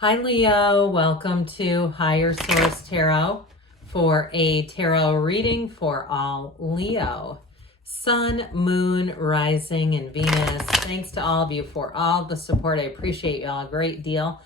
Hi Leo, welcome to Higher Source Tarot for a tarot reading for all Leo. Sun, Moon, Rising, and Venus. Thanks to all of you for all the support. I appreciate you all a great deal.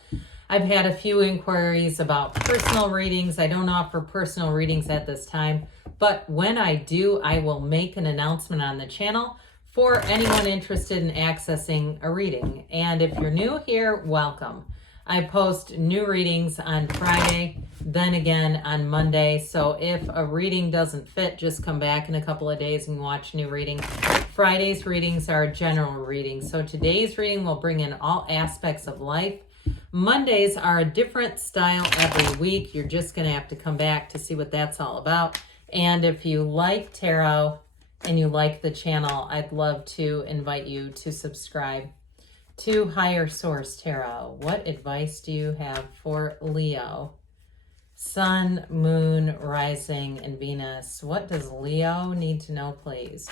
I've had a few inquiries about personal readings. I don't offer personal readings at this time, but when I do, I will make an announcement on the channel for anyone interested in accessing a reading. And if you're new here, welcome. I post new readings on Friday, then again on Monday. So if a reading doesn't fit, just come back in a couple of days and watch new reading. Friday's readings are general readings. So today's reading will bring in all aspects of life. Mondays are a different style every week. You're just going to have to come back to see what that's all about. And if you like tarot and you like the channel, I'd love to invite you to subscribe to Higher Source Tarot. What advice do you have for Leo? Sun, Moon, Rising, and Venus. What does Leo need to know, please,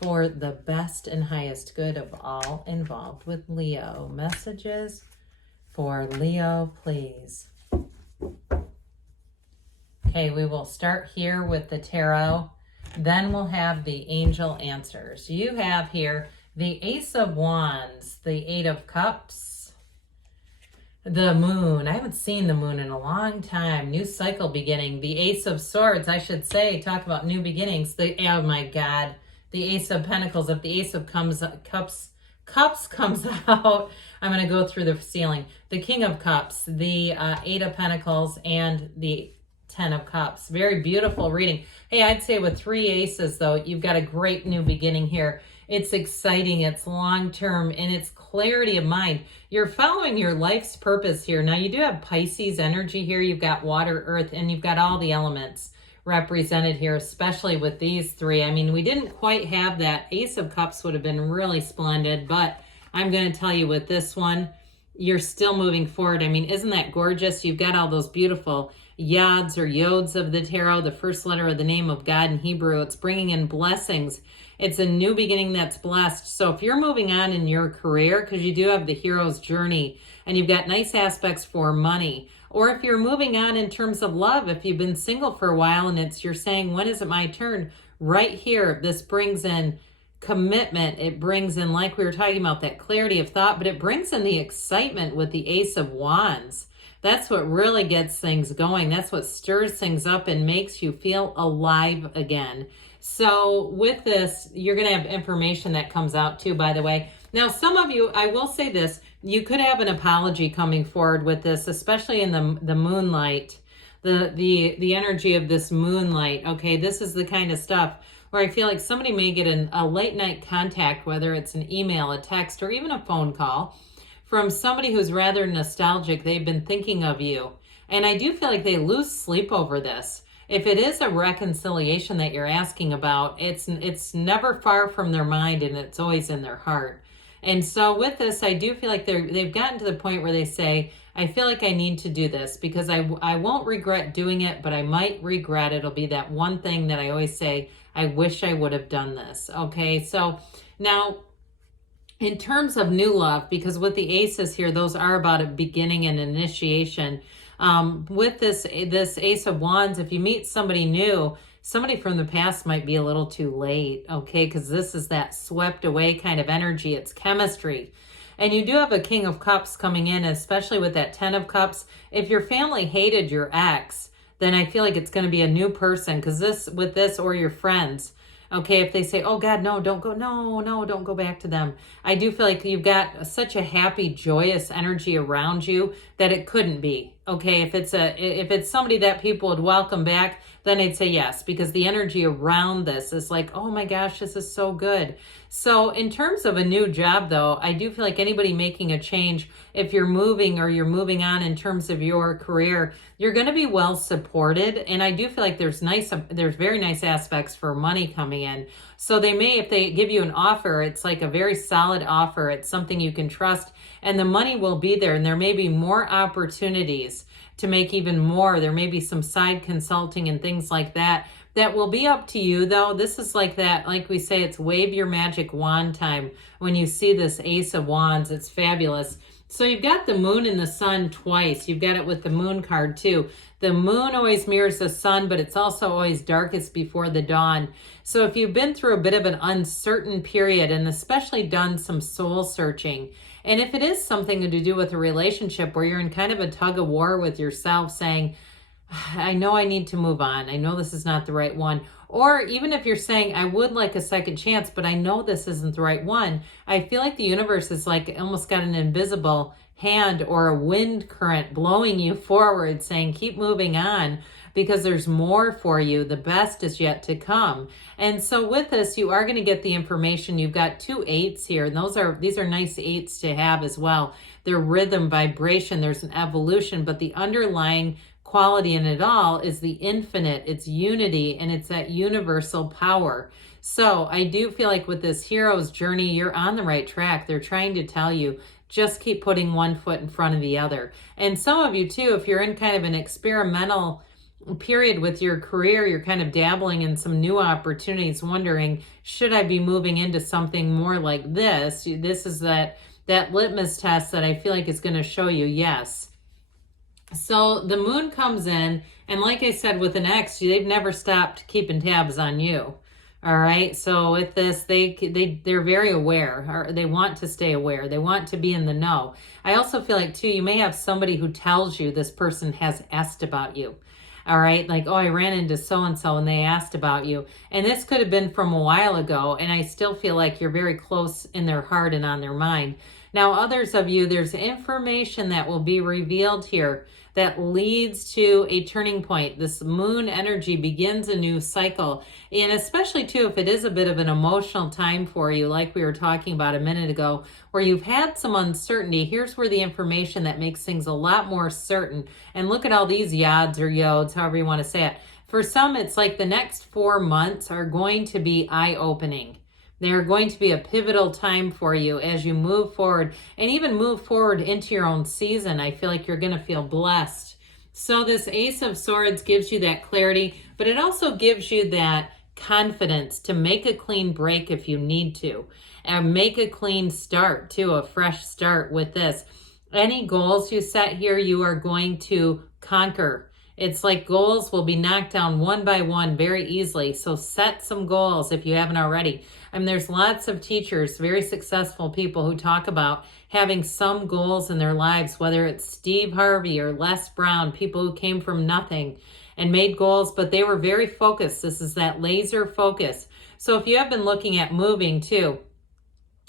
for the best and highest good of all involved with Leo? Messages for Leo, please. Okay, we will start here with the tarot. Then we'll have the angel answers. You have here the Ace of Wands, the Eight of Cups, the Moon. I haven't seen the Moon in a long time. New cycle beginning. The Ace of Swords, I should say. Talk about new beginnings. Oh my God. The Ace of Pentacles. If the Ace of Cups comes out, I'm going to go through the ceiling. The King of Cups, the Eight of Pentacles, and the 10 of Cups. Very beautiful reading. Hey, I'd say with three aces, though, you've got a great new beginning here. It's exciting, it's long-term, and it's clarity of mind. You're following your life's purpose here. Now, you do have Pisces energy here. You've got water, earth, and you've got all the elements represented here, especially with these three. I mean, we didn't quite have that. Ace of Cups would have been really splendid, but I'm going to tell you with this one, you're still moving forward. I mean, isn't that gorgeous? You've got all those beautiful yods or yods of the tarot, the first letter of the name of God in Hebrew. It's bringing in blessings. It's a new beginning that's blessed. So if you're moving on in your career, because you do have the hero's journey and you've got nice aspects for money, or if you're moving on in terms of love, if you've been single for a while and you're saying, when is it my turn? Right here, this brings in commitment. It brings in, like we were talking about, that clarity of thought, but it brings in the excitement with the Ace of Wands. That's what really gets things going. That's what stirs things up and makes you feel alive again. So with this, you're going to have information that comes out too, by the way. Now, some of you, I will say this, you could have an apology coming forward with this, especially in the moonlight, the energy of this moonlight. Okay, this is the kind of stuff where I feel like somebody may get a late night contact, whether it's an email, a text, or even a phone call from somebody who's rather nostalgic. They've been thinking of you. And I do feel like they lose sleep over this. If it is a reconciliation that you're asking about, it's never far from their mind and it's always in their heart. And so with this, I do feel like they've gotten to the point where they say, I feel like I need to do this because I won't regret doing it, but I might regret it. It'll be that one thing that I always say, I wish I would have done this. Okay, so now in terms of new love, because with the aces here, those are about a beginning and initiation. With this Ace of Wands, if you meet somebody new, somebody from the past might be a little too late, okay? Because this is that swept away kind of energy. It's chemistry. And you do have a King of Cups coming in, especially with that 10 of Cups. If your family hated your ex, then I feel like it's going to be a new person, because with this, or your friends. Okay, if they say, oh God, no, don't go, no, don't go back to them. I do feel like you've got such a happy, joyous energy around you that it couldn't be. Okay, if it's somebody that people would welcome back, then I'd say yes, because the energy around this is like, oh my gosh, this is so good. So in terms of a new job, though, I do feel like anybody making a change, if you're moving or you're moving on in terms of your career, you're going to be well supported. And I do feel like there's very nice aspects for money coming in. So if they give you an offer, it's like a very solid offer. It's something you can trust, and the money will be there. And there may be more opportunities to make even more. There may be some side consulting and things like that. That will be up to you, though. This is like that, like we say, it's wave your magic wand time. When you see this Ace of Wands, it's fabulous. So you've got the moon and the sun twice. You've got it with the moon card too. The moon always mirrors the sun, but it's also always darkest before the dawn. So if you've been through a bit of an uncertain period and especially done some soul searching, and if it is something to do with a relationship where you're in kind of a tug of war with yourself saying, I know I need to move on. I know this is not the right one. Or even if you're saying, I would like a second chance, but I know this isn't the right one. I feel like the universe is like almost got an invisible hand or a wind current blowing you forward saying, keep moving on because there's more for you. The best is yet to come. And so with this, you are going to get the information. You've got 2 8s here, and these are nice 8s to have as well. They're rhythm, vibration, there's an evolution, but the underlying quality in it all is the infinite, it's unity, and it's that universal power. So I do feel like with this hero's journey, you're on the right track. They're trying to tell you, just keep putting one foot in front of the other. And some of you too, if you're in kind of an experimental period with your career, you're kind of dabbling in some new opportunities, wondering, should I be moving into something more like this? This is that litmus test that I feel like is going to show you yes. So the moon comes in, and like I said, with an X, they've never stopped keeping tabs on you. All right. So with this, they're very aware, or they want to stay aware. They want to be in the know. I also feel like too, you may have somebody who tells you this person has asked about you. All right. Like, oh, I ran into so-and-so and they asked about you. And this could have been from a while ago. And I still feel like you're very close in their heart and on their mind. Now, others of you, there's information that will be revealed here that leads to a turning point. This moon energy begins a new cycle. And especially too, if it is a bit of an emotional time for you, like we were talking about a minute ago, where you've had some uncertainty, here's where the information that makes things a lot more certain. And look at all these yods or yods, however you want to say it. For some, it's like the next 4 months are going to be eye-opening. They're going to be a pivotal time for you as you move forward and even move forward into your own season. I feel like you're going to feel blessed. So this Ace of Swords gives you that clarity, but it also gives you that confidence to make a clean break if you need to, and make a clean start too, a fresh start with this. Any goals you set here, you are going to conquer. It's like goals will be knocked down one by one very easily. So set some goals if you haven't already. I mean, there's lots of teachers, very successful people who talk about having some goals in their lives, whether it's Steve Harvey or Les Brown, people who came from nothing and made goals, but they were very focused. This is that laser focus. So if you have been looking at moving too,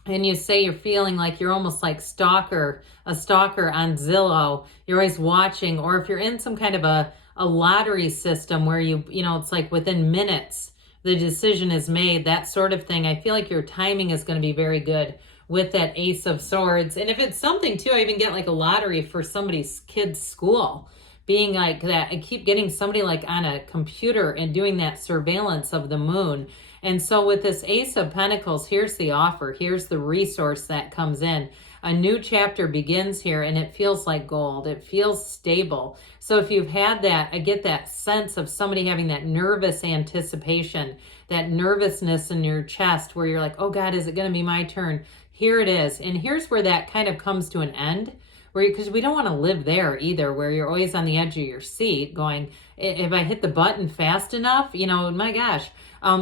and you say you're feeling like you're almost like a stalker on Zillow, you're always watching, or if you're in some kind of a lottery system where you know, it's like within minutes, the decision is made, that sort of thing. I feel like your timing is going to be very good with that Ace of Swords. And if it's something too, I even get like a lottery for somebody's kid's school, being like that. I keep getting somebody like on a computer and doing that surveillance of the moon. And so with this Ace of Pentacles, here's the offer. Here's the resource that comes in. A new chapter begins here, and it feels like gold. It feels stable. So if you've had that, I get that sense of somebody having that nervous anticipation, that nervousness in your chest where you're like, oh God, is it going to be my turn? Here it is. And here's where that kind of comes to an end, because we don't want to live there either, where you're always on the edge of your seat going, if I hit the button fast enough, you know, my gosh.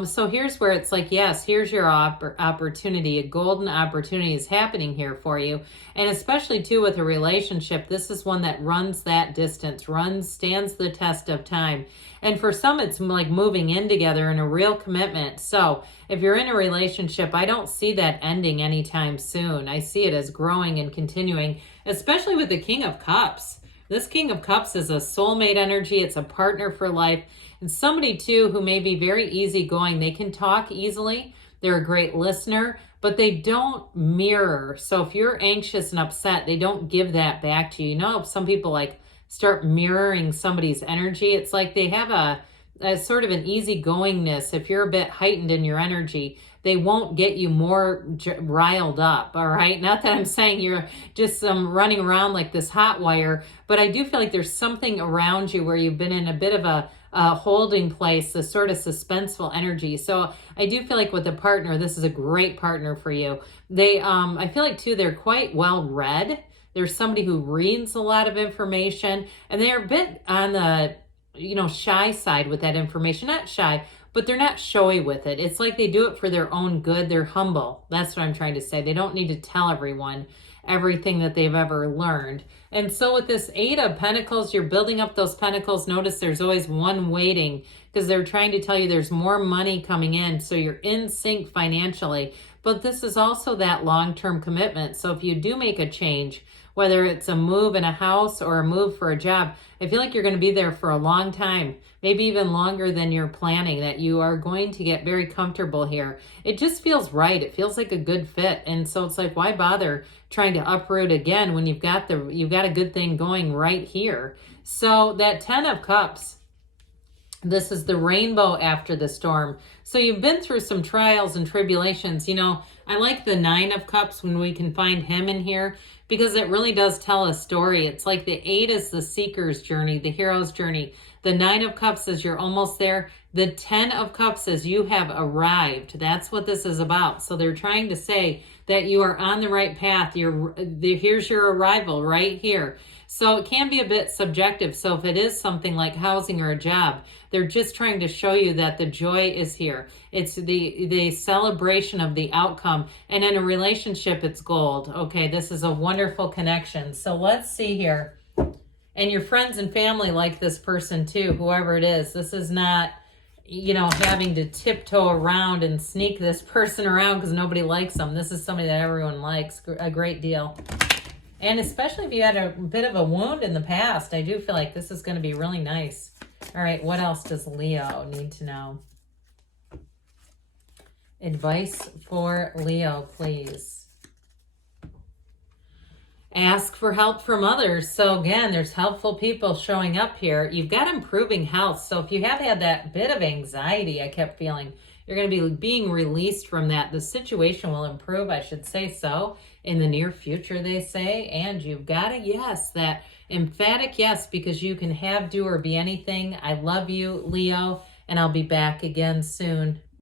So here's where it's like, yes, here's your opportunity. A golden opportunity is happening here for you. And especially too with a relationship, this is one that runs that distance, stands the test of time. And for some, it's like moving in together in a real commitment. So if you're in a relationship, I don't see that ending anytime soon. I see it as growing and continuing, especially with the King of Cups. This King of Cups is a soulmate energy. It's a partner for life. And somebody too who may be very easygoing. They can talk easily. They're a great listener, but they don't mirror. So if you're anxious and upset, they don't give that back to you. You know, if some people like start mirroring somebody's energy, it's like they have a sort of an easygoingness. If you're a bit heightened in your energy, they won't get you more riled up, all right? Not that I'm saying you're just running around like this hot wire, but I do feel like there's something around you where you've been in a bit of a holding place, this sort of suspenseful energy. So I do feel like with a partner, this is a great partner for you. They, I feel like too, they're quite well read. There's somebody who reads a lot of information, and they're a bit on the, shy side with that information. Not shy, but they're not showy with it. It's like they do it for their own good. They're humble. That's what I'm trying to say. They don't need to tell everyone everything that they've ever learned. And so with this Eight of Pentacles, you're building up those pentacles. Notice there's always one waiting, because they're trying to tell you there's more money coming in. So you're in sync financially. But this is also that long-term commitment. So if you do make a change, whether it's a move in a house or a move for a job, I feel like you're going to be there for a long time, maybe even longer than you're planning, that you are going to get very comfortable here. It just feels right. It feels like a good fit. And so it's like, why bother trying to uproot again when you've got a good thing going right here? So that 10 of Cups, this is the rainbow after the storm. So you've been through some trials and tribulations. I like the 9 of Cups when we can find him in here, because it really does tell a story. It's like the 8 is the seeker's journey, the hero's journey. The 9 of Cups is you're almost there. The 10 of Cups is you have arrived. That's what this is about. So they're trying to say that you are on the right path. Here's your arrival right here. So it can be a bit subjective. So if it is something like housing or a job, they're just trying to show you that the joy is here. It's the celebration of the outcome. And in a relationship, it's gold. Okay, this is a wonderful connection. So let's see here. And your friends and family like this person too, whoever it is. This is not, having to tiptoe around and sneak this person around because nobody likes them. This is somebody that everyone likes a great deal. And especially if you had a bit of a wound in the past, I do feel like this is going to be really nice. All right, what else does Leo need to know? Advice for Leo, please. Ask for help from others. So again, there's helpful people showing up here. You've got improving health. So if you have had that bit of anxiety, I kept feeling, you're going to be being released from that. The situation will improve, I should say so, in the near future, they say. And you've got a yes, that emphatic yes, because you can have, do, or be anything. I love you, Leo, and I'll be back again soon.